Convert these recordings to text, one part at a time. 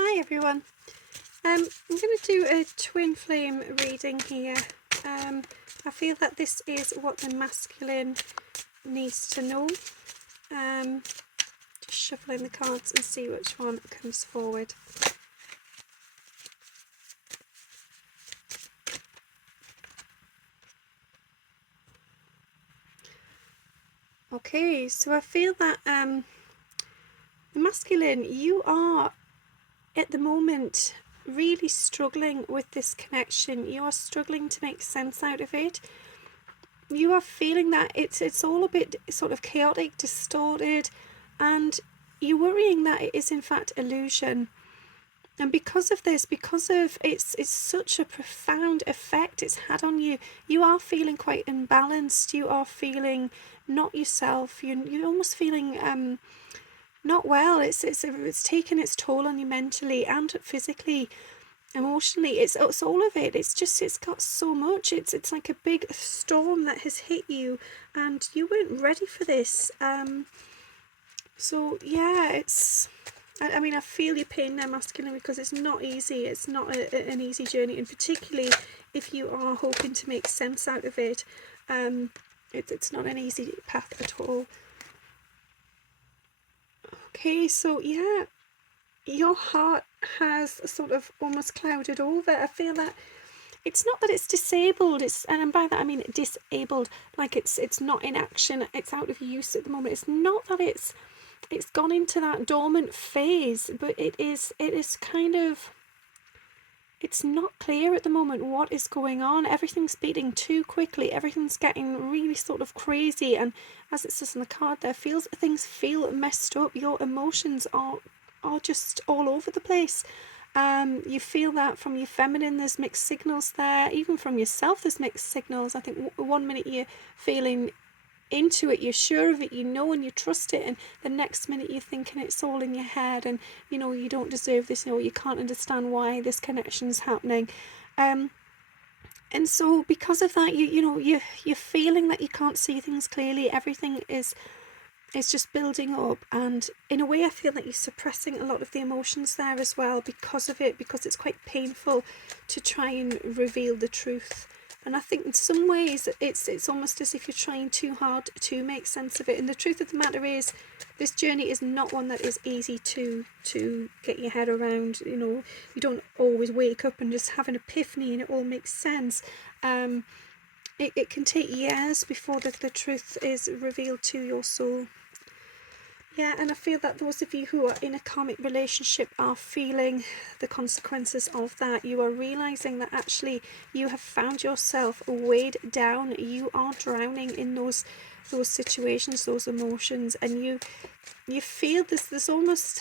Hi everyone. I'm going to do a twin flame reading here. I feel that this is what the masculine needs to know. Just shuffling the cards and see which one comes forward. Okay, so I feel that the masculine, you are at the moment really struggling with this connection. You are struggling to make sense out of it. You are feeling that it's all a bit sort of chaotic, distorted, and you're worrying that it is in fact illusion. And because of this, because of it's such a profound effect it's had on you, you are feeling quite imbalanced. You are feeling not yourself. You're almost feeling not well. It's taken its toll on you mentally and physically, emotionally. It's all of it. It's got so much. It's like a big storm that has hit you, and you weren't ready for this. So yeah, I mean, I feel your pain there, masculine, because it's not easy. It's not an easy journey, and particularly if you are hoping to make sense out of it, it's not an easy path at all. Okay, so yeah, your heart has sort of almost clouded over. I feel that it's not that it's disabled, and by that I mean disabled, like it's not in action, it's out of use at the moment. It's not that it's gone into that dormant phase, but it is kind of, it's not clear at the moment what is going on. Everything's beating too quickly, everything's getting really sort of crazy, and as it says on the card there, things feel messed up. Your emotions are just all over the place. You feel that from your feminine, there's mixed signals there. Even from yourself, there's mixed signals. I think one minute you're feeling into it, you're sure of it, you know, and you trust it, and the next minute you're thinking it's all in your head, and you know you don't deserve this, or you can't understand why this connection's happening. And so because of that, you're feeling that you can't see things clearly. Everything is just building up, and in a way I feel that you're suppressing a lot of the emotions there as well because of it, because it's quite painful to try and reveal the truth. And I think in some ways it's almost as if you're trying too hard to make sense of it. And the truth of the matter is, this journey is not one that is easy to get your head around. You know, you don't always wake up and just have an epiphany and it all makes sense. It can take years before the truth is revealed to your soul. Yeah, and I feel that those of you who are in a karmic relationship are feeling the consequences of that. You are realizing that actually you have found yourself weighed down. You are drowning in those situations, those emotions, and you feel there's almost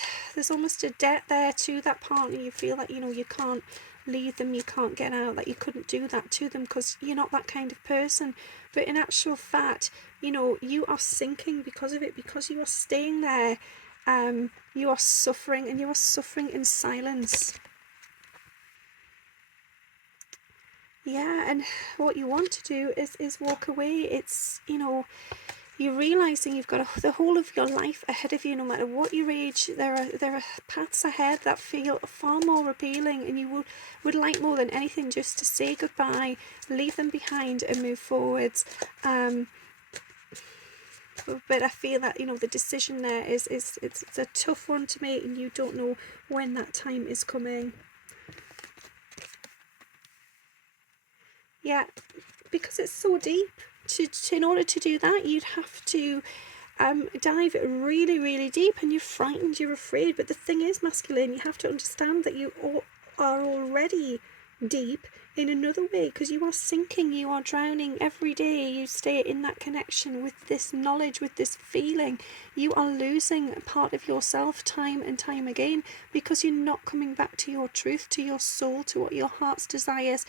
a debt there to that partner. You feel that you can't leave them, you can't get out, that you couldn't do that to them because you're not that kind of person. But in actual fact, you are sinking because of it, because you are staying there. You are suffering, and you are suffering in silence. Yeah, and what you want to do is walk away. It's, you're realizing you've got the whole of your life ahead of you. No matter what your age, there are paths ahead that feel far more appealing, and you would like more than anything just to say goodbye, leave them behind, and move forwards. But I feel that the decision there it's a tough one to make, and you don't know when that time is coming. Yeah, because it's so deep. In order to do that, you'd have to dive really, really deep, and you're frightened, you're afraid. But the thing is, masculine, you have to understand that you are already deep in another way, because you are sinking, you are drowning every day you stay in that connection with this knowledge, with this feeling. You are losing part of yourself time and time again because you're not coming back to your truth, to your soul, to what your heart's desires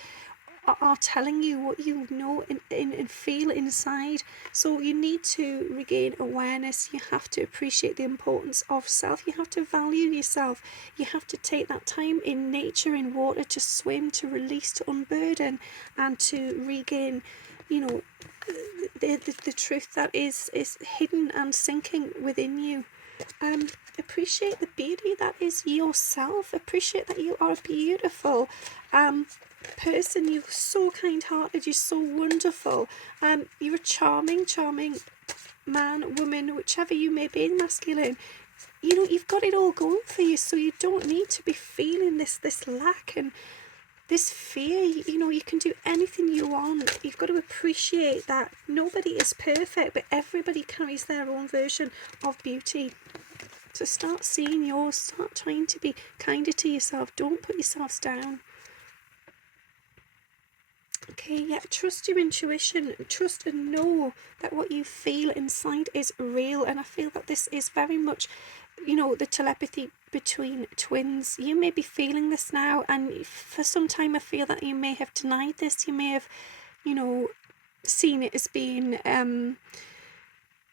are telling you, what you know and feel inside. So you need to regain awareness. You have to appreciate the importance of self. You have to value yourself. You have to take that time in nature, in water, to swim, to release, to unburden, and to regain the truth that is hidden and sinking within you. Appreciate the beauty that is yourself. Appreciate that you are a beautiful person. You're so kind-hearted. You're so wonderful. You're a charming man, woman, whichever you may be, masculine. You know, you've got it all going for you, so you don't need to be feeling this lack and this fear. You know, you can do anything you want. You've got to appreciate that nobody is perfect, but everybody carries their own version of beauty. So start seeing yours. Start trying to be kinder to yourself. Don't put yourselves down. Okay, yeah, trust your intuition. Trust and know that what you feel inside is real. And I feel that this is very much, you know, the telepathy between twins. You may be feeling this now, and for some time I feel that you may have denied this. You may have, you know, seen it as being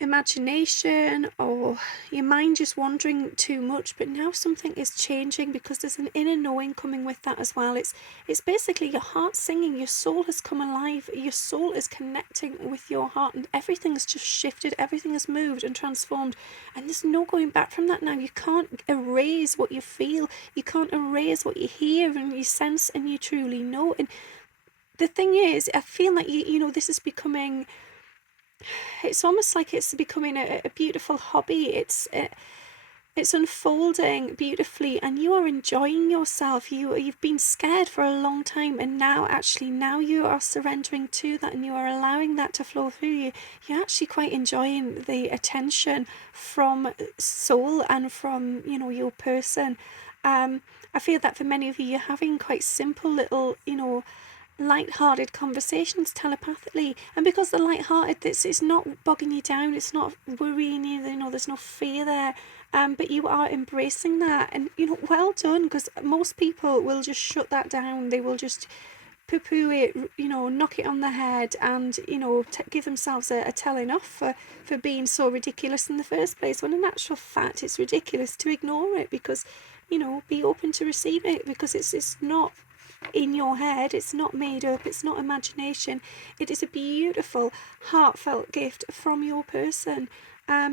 imagination, or your mind just wandering too much. But now something is changing, because there's an inner knowing coming with that as well. It's basically your heart singing. Your soul has come alive. Your soul is connecting with your heart, and everything's just shifted. Everything has moved and transformed, and there's no going back from that now. You can't erase what you feel. You can't erase what you hear and you sense and you truly know. And the thing is, I feel like you know, this is becoming, it's almost like it's becoming a beautiful hobby. It's unfolding beautifully, and you are enjoying yourself. You've been scared for a long time, and now you are surrendering to that, and you are allowing that to flow through you. You're actually quite enjoying the attention from soul and from, you know, your person. I feel that for many of you, you're having quite simple little, you know, light-hearted conversations telepathically, and because the light-hearted, this is not bogging you down, it's not worrying you, you know, there's no fear there, but you are embracing that. And you know, well done, because most people will just shut that down. They will just poo-poo it, you know, knock it on the head, and you know, give themselves a telling off for being so ridiculous in the first place, when in actual fact it's ridiculous to ignore it. Because, you know, be open to receive it, because it's not in your head, it's not made up, it's not imagination. It is a beautiful, heartfelt gift from your person.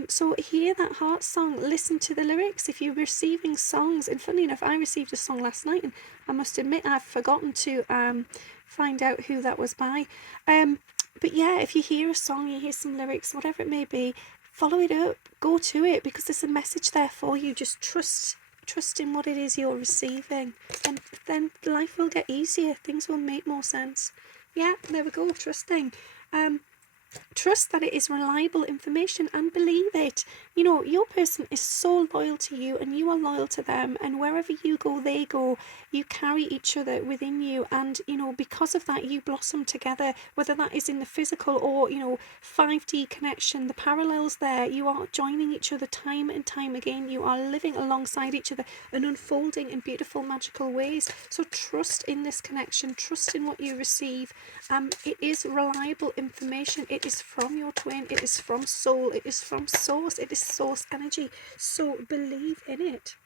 So hear that heart song, listen to the lyrics. If you're receiving songs, and funny enough, I received a song last night, and I must admit I've forgotten to find out who that was by. But yeah, if you hear a song, you hear some lyrics, whatever it may be, follow it up, go to it, because there's a message there for you. Just trust in what it is you're receiving, and then life will get easier. Things will make more sense. Yeah, there we go. Trusting. Trust that it is reliable information and believe it. You know, your person is so loyal to you, and you are loyal to them, and wherever you go, they go. You carry each other within you, and you know, because of that, you blossom together, whether that is in the physical or, you know, 5D connection. The parallels there, you are joining each other time and time again. You are living alongside each other and unfolding in beautiful, magical ways. So trust in this connection, trust in what you receive. It is reliable information. It is from your twin, it is from soul, it is from source, it is source energy. So believe in it.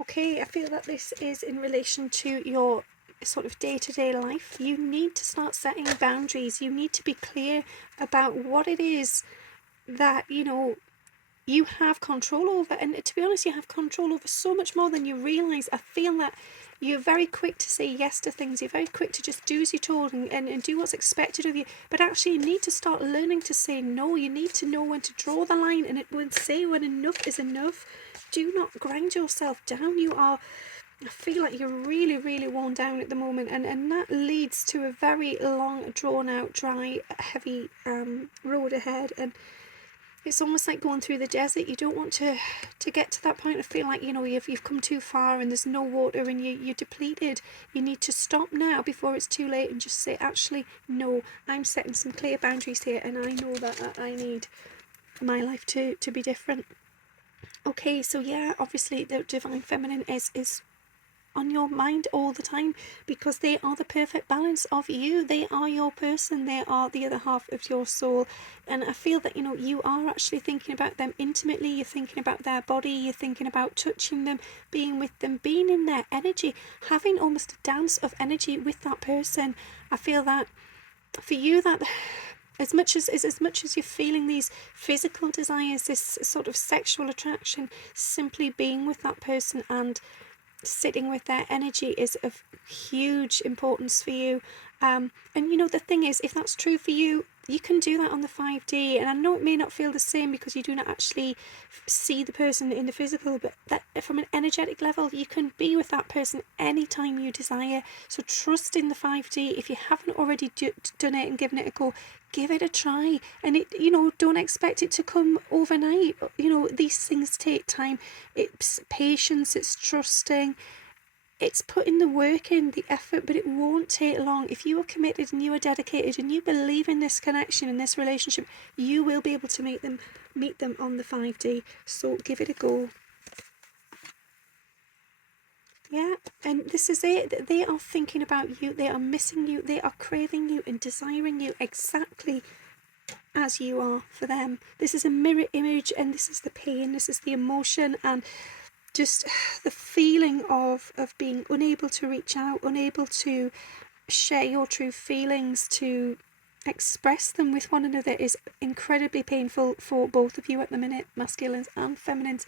Okay, I feel that this is in relation to your sort of day-to-day life. You need to start setting boundaries. You need to be clear about what it is that, you know, you have control over. And to be honest, you have control over so much more than you realise. I feel that you're very quick to say yes to things. You're very quick to just do as you're told and do what's expected of you. But actually, you need to start learning to say no. You need to know when to draw the line, and say when enough is enough. Do not grind yourself down. I feel like you're really, really worn down at the moment, and that leads to a very long, drawn-out, dry, heavy road ahead. And it's almost like going through the desert. You don't want to get to that point of feel like, you know, you've come too far and there's no water and you're depleted. You need to stop now before it's too late and just say, actually, no, I'm setting some clear boundaries here, and I know that I need my life to be different. Okay, so yeah, obviously the Divine Feminine is on your mind all the time, because they are the perfect balance of you. They are your person. They are the other half of your soul. And I feel that, you know, you are actually thinking about them intimately. You're thinking about their body. You're thinking about touching them, being with them, being in their energy, having almost a dance of energy with that person. I feel that for you, that as much as you're feeling these physical desires, this sort of sexual attraction, simply being with that person and sitting with their energy is of huge importance for you. And the thing is, if that's true for you, you can do that on the 5D. And I know it may not feel the same because you do not actually see the person in the physical, but that from an energetic level, you can be with that person anytime you desire. So trust in the 5D. If you haven't already done it and given it a go, give it a try. And don't expect it to come overnight. These things take time. It's patience, it's trusting, it's putting the work in, the effort, but it won't take long. If you are committed and you are dedicated and you believe in this connection, in this relationship, you will be able to meet them on the 5D. So give it a go. Yeah, and this is it. They are thinking about you, they are missing you, they are craving you and desiring you exactly as you are for them. This is a mirror image, and this is the pain, this is the emotion, and just the feeling of being unable to reach out, unable to share your true feelings, to express them with one another, is incredibly painful for both of you at the minute, masculines and feminines.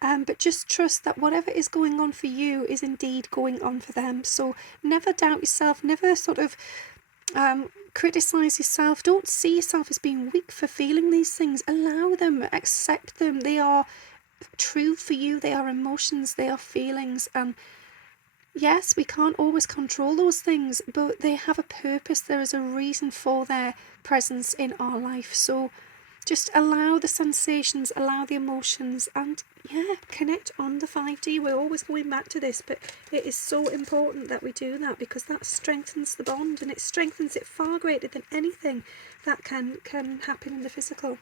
But just trust that whatever is going on for you is indeed going on for them. So never doubt yourself, never sort of criticize yourself. Don't see yourself as being weak for feeling these things. Allow them, accept them. They are true for you. They are emotions, they are feelings, and yes, we can't always control those things, but they have a purpose. There is a reason for their presence in our life. So just allow the sensations, allow the emotions, and connect on the 5D. We're always going back to this, but it is so important that we do that, because that strengthens the bond, and it strengthens it far greater than anything that can happen in the physical.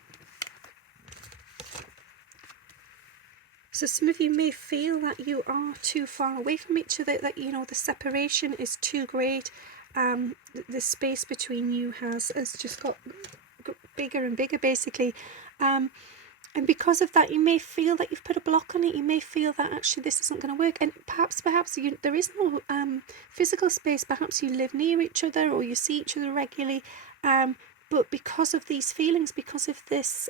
So some of you may feel that you are too far away from each other, that the separation is too great. The space between you has just got bigger and bigger, basically. And because of that, you may feel that you've put a block on it. You may feel that actually this isn't going to work. And perhaps there is no physical space. Perhaps you live near each other or you see each other regularly. But because of these feelings, because of this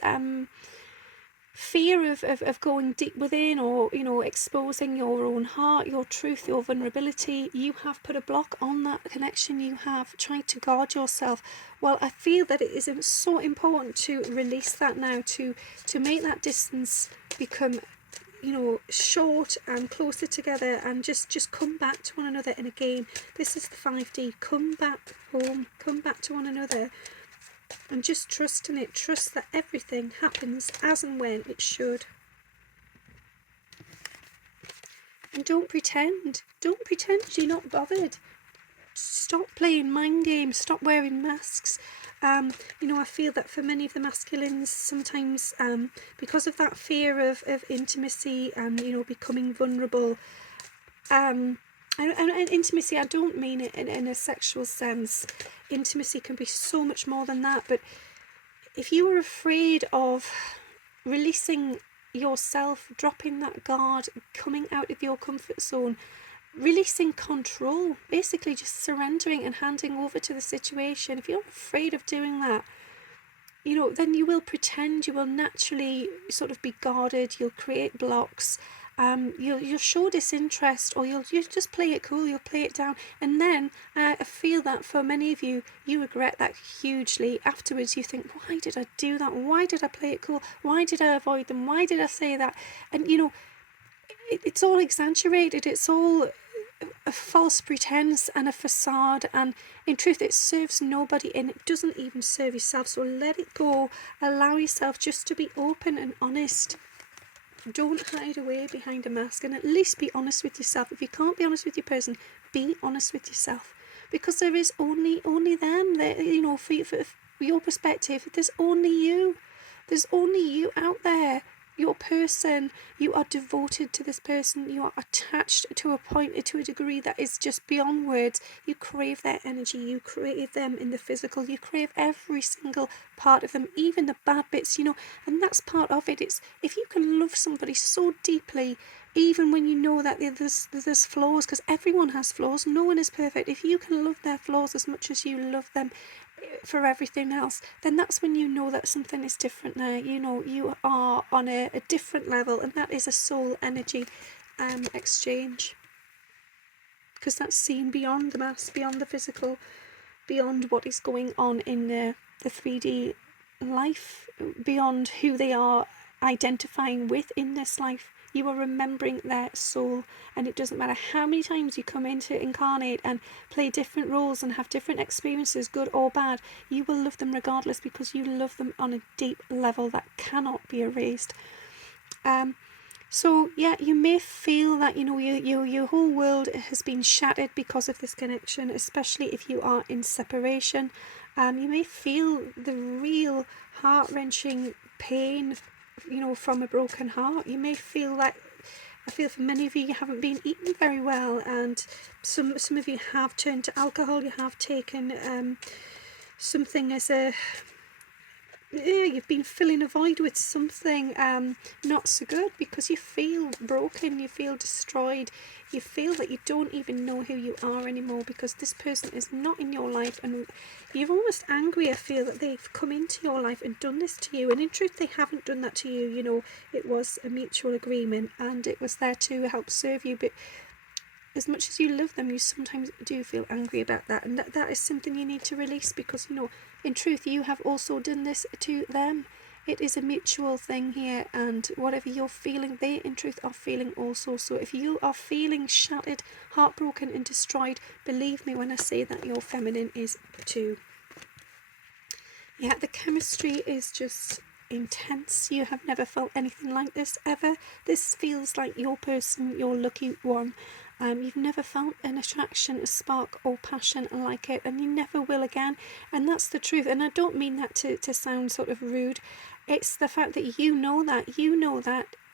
fear of going deep within, or exposing your own heart, your truth, your vulnerability, you have put a block on that connection. You have tried to guard yourself. Well, I feel that it is so important to release that now, to make that distance become short and closer together, and just come back to one another. And again, this is the 5D. Come back home, come back to one another, and just trust in it. Trust that everything happens as and when it should. And don't pretend you're not bothered. Stop playing mind games, stop wearing masks. I feel that for many of the masculines, sometimes because of that fear of intimacy and becoming vulnerable, and intimacy, I don't mean it in a sexual sense. Intimacy can be so much more than that. But if you are afraid of releasing yourself, dropping that guard, coming out of your comfort zone, releasing control, basically just surrendering and handing over to the situation, if you're afraid of doing that, then you will pretend, you will naturally sort of be guarded, you'll create blocks, you'll show disinterest, or you'll just play it cool, you'll play it down, and then I feel that for many of you, you regret that hugely. Afterwards you think, why did I do that? Why did I play it cool? Why did I avoid them? Why did I say that? And it's all exaggerated, it's all a false pretense and a facade, and in truth it serves nobody, and it doesn't even serve yourself. So let it go, allow yourself just to be open and honest. Don't hide away behind a mask, and at least be honest with yourself. If you can't be honest with your person, be honest with yourself, because there is only them there. For your perspective, there's only you out there. Your person, you are devoted to this person, you are attached to a point, to a degree that is just beyond words. You crave their energy, you crave them in the physical, you crave every single part of them, even the bad bits, and that's part of it. It's if you can love somebody so deeply, even when you know that there's flaws, because everyone has flaws, no one is perfect. If you can love their flaws as much as you love them, for everything else, then that's when you know that something is different there. You know, you are on a different level, and that is a soul energy exchange, because that's seen beyond the mass, beyond the physical, beyond what is going on in the 3D life, beyond who they are identifying with in this life. You are remembering their soul, and it doesn't matter how many times you come in to incarnate and play different roles and have different experiences, good or bad. You will love them regardless, because you love them on a deep level that cannot be erased. So yeah, you may feel that, you know, your whole world has been shattered because of this connection, especially if you are in separation. You may feel the real heart-wrenching pain, you know, from a broken heart. You may feel that, I feel for many of you, you haven't been eating very well, and some of you have turned to alcohol. You have taken something as a, yeah, you've been filling a void with something not so good, because you feel broken, you feel destroyed, you feel that you don't even know who you are anymore, because this person is not in your life, and you're almost angry, I feel, that they've come into your life and done this to you. And in truth, they haven't done that to you. You know, it was a mutual agreement, and it was there to help serve you. But as much as you love them, you sometimes do feel angry about that, and that is something you need to release, because, you know, in truth, you have also done this to them. It is a mutual thing here, and whatever you're feeling, they in truth are feeling also. So if you are feeling shattered, heartbroken and destroyed, believe me when I say that your feminine is too. Yeah, the chemistry is just intense. You have never felt anything like this ever. This feels like your person, your lucky one. You've never felt an attraction, a spark or passion like it, and you never will again. And that's the truth. And I don't mean that to sound sort of rude. It's the fact that you know that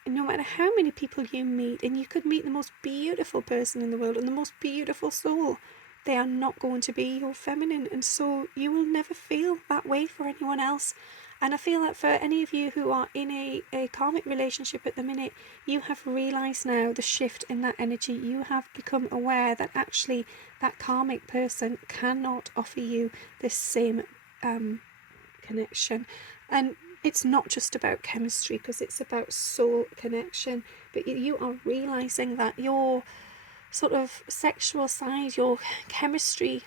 no matter how many people you meet, and you could meet the most beautiful person in the world and the most beautiful soul, they are not going to be your feminine, and so you will never feel that way for anyone else. And I feel that for any of you who are in a karmic relationship at the minute, you have realised now the shift in that energy. You have become aware that actually that karmic person cannot offer you this same connection. And it's not just about chemistry, because it's about soul connection, but you are realising that your sort of sexual side, your chemistry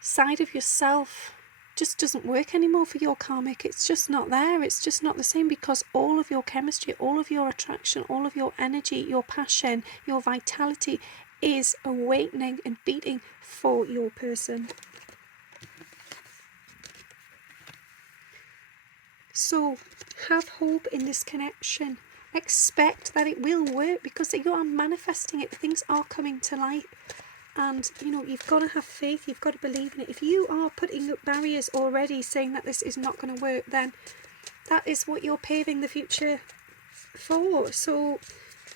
side of yourself just doesn't work anymore for your karmic. It's just not there. It's just not the same, because all of your chemistry, all of your attraction, all of your energy, your passion, your vitality is awakening and beating for your person. So have hope in this connection. Expect that it will work, because you are manifesting it. Things are coming to light. And, you know, you've got to have faith. You've got to believe in it. If you are putting up barriers already, saying that this is not going to work, then that is what you're paving the future for. So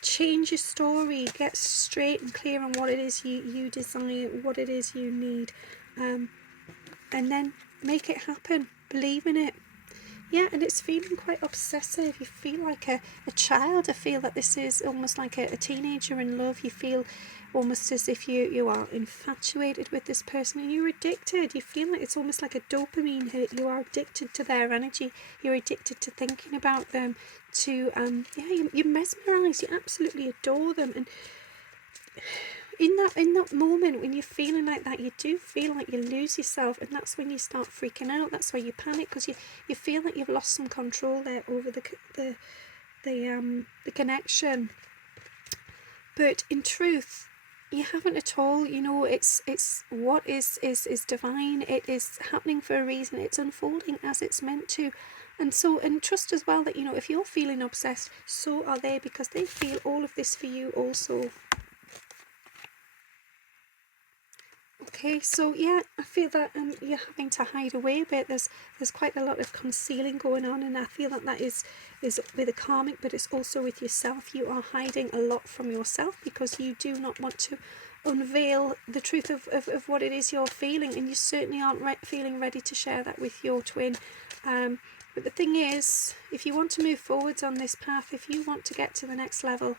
change your story. Get straight and clear on what it is you desire, what it is you need. And then make it happen. Believe in it. Yeah, and it's feeling quite obsessive. You feel like a child. I feel that this is almost like a teenager in love. You feel almost as if you are infatuated with this person, and you're addicted. You feel like it's almost like a dopamine hit. You are addicted to their energy. You're addicted to thinking about them. To you're mesmerised. You absolutely adore them. And in that moment when you're feeling like that, you do feel like you lose yourself, and that's when you start freaking out. That's why you panic, because you feel like you've lost some control there over the connection. But in truth, you haven't at all. You know, it's what is divine. It is happening for a reason. It's unfolding as it's meant to. And so, and trust as well that, you know, if you're feeling obsessed, so are they, because they feel all of this for you also. Okay, so yeah, I feel that you're having to hide away a bit. There's quite a lot of concealing going on, and I feel that is with a karmic, but it's also with yourself. You are hiding a lot from yourself, because you do not want to unveil the truth of what it is you're feeling, and you certainly aren't feeling ready to share that with your twin. But the thing is, if you want to move forwards on this path, if you want to get to the next level,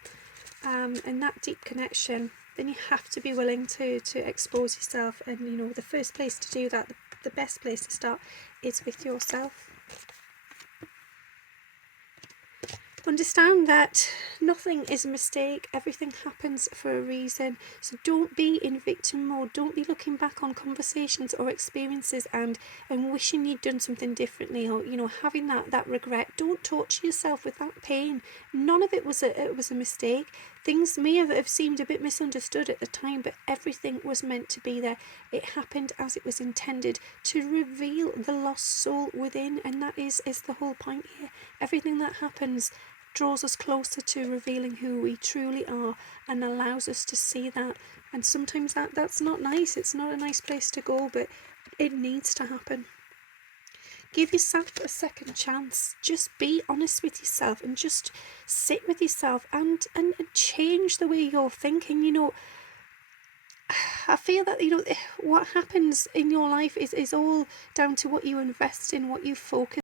and that deep connection, then you have to be willing to expose yourself. And you know, the first place to do that, the best place to start, is with yourself. Understand that nothing is a mistake, everything happens for a reason. So don't be in victim mode, don't be looking back on conversations or experiences and wishing you'd done something differently, or you know, having that regret. Don't torture yourself with that pain. None of it was a mistake. Things may have seemed a bit misunderstood at the time, but everything was meant to be there. It happened as it was intended, to reveal the lost soul within, and that is the whole point here. Everything that happens draws us closer to revealing who we truly are and allows us to see that. And sometimes that's not nice. It's not a nice place to go, but it needs to happen. Give yourself a second chance. Just be honest with yourself and just sit with yourself and change the way you're thinking. You know, I feel that, you know, what happens in your life is all down to what you invest in, what you focus